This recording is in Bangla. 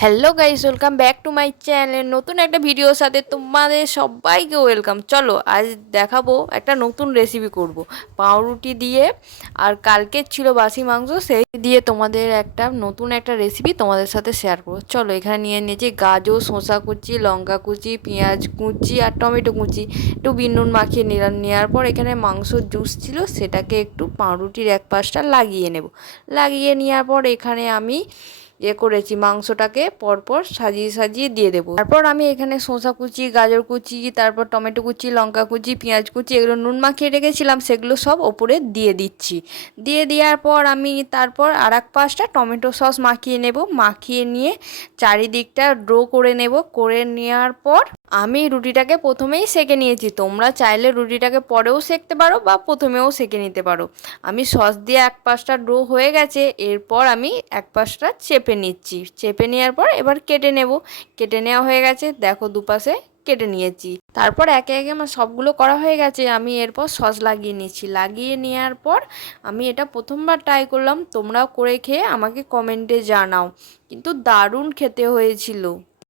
Hello guys, welcome back to my channel. নতুন একটা ভিডিওর সাথে তোমাদের সবাইকে ওয়েলকাম। চলো আজ দেখাবো একটা নতুন রেসিপি করব পাউরুটি দিয়ে। আর কালকের ছিল বাসি মাংস, সেই দিয়ে তোমাদের একটা নতুন একটা রেসিপি তোমাদের সাথে শেয়ার করবো। চলো এখানে নিয়ে নিয়েছি গাজর, শসা কুচি, লঙ্কা কুচি, পেঁয়াজ কুচি আর টমেটো কুচি। একটু বিট নুন মাখিয়ে নিলাম। নেওয়ার পর এখানে মাংসর জুস ছিল, সেটাকে একটু পাউরুটির এক পাশটা লাগিয়ে নেব। লাগিয়ে নেওয়ার পর এখানে আমি করেছি মাংসটাকে পরপর সাজিয়ে সাজিয়ে দিয়ে দেবো। তারপর আমি এখানে শসা কুচি, গাজর কুচি, তারপর টমেটো কুচি, লঙ্কা কুচি, পেঁয়াজ কুচি, এগুলো নুন মাখিয়ে রেখেছিলাম, সেগুলো সব ওপরে দিয়ে দিচ্ছি। দিয়ে দেওয়ার পর আমি তারপর আর এক পাশটা টমেটো সস মাখিয়ে নেব। মাখিয়ে নিয়ে চারিদিকটা ড্রো করে নেব। করে নেওয়ার পর আমি রুটিটাকে প্রথমেই সেঁকে নিয়েছি। তোমরা চাইলে রুটিটাকে পরেও সেঁকতে পারো বা প্রথমেও সেঁকে নিতে পারো। আমি সস দিয়ে এক পাশটা ডো হয়ে গেছে, এরপর আমি এক পাশটা চেপে নিচ্ছি। চেপে নেওয়ার পর এবার কেটে নেব। কেটে নেওয়া হয়ে গেছে, দেখো দুপাশে কেটে নিয়েছি। তারপর একে একে আমার সবগুলো করা হয়ে গেছে। আমি এরপর সস লাগিয়ে নিচ্ছি। লাগিয়ে নেওয়ার পর আমি এটা প্রথমবার ট্রাই করলাম, তোমরাও করে খেয়ে আমাকে কমেন্টে জানাও। কিন্তু দারুণ খেতে হয়েছিল।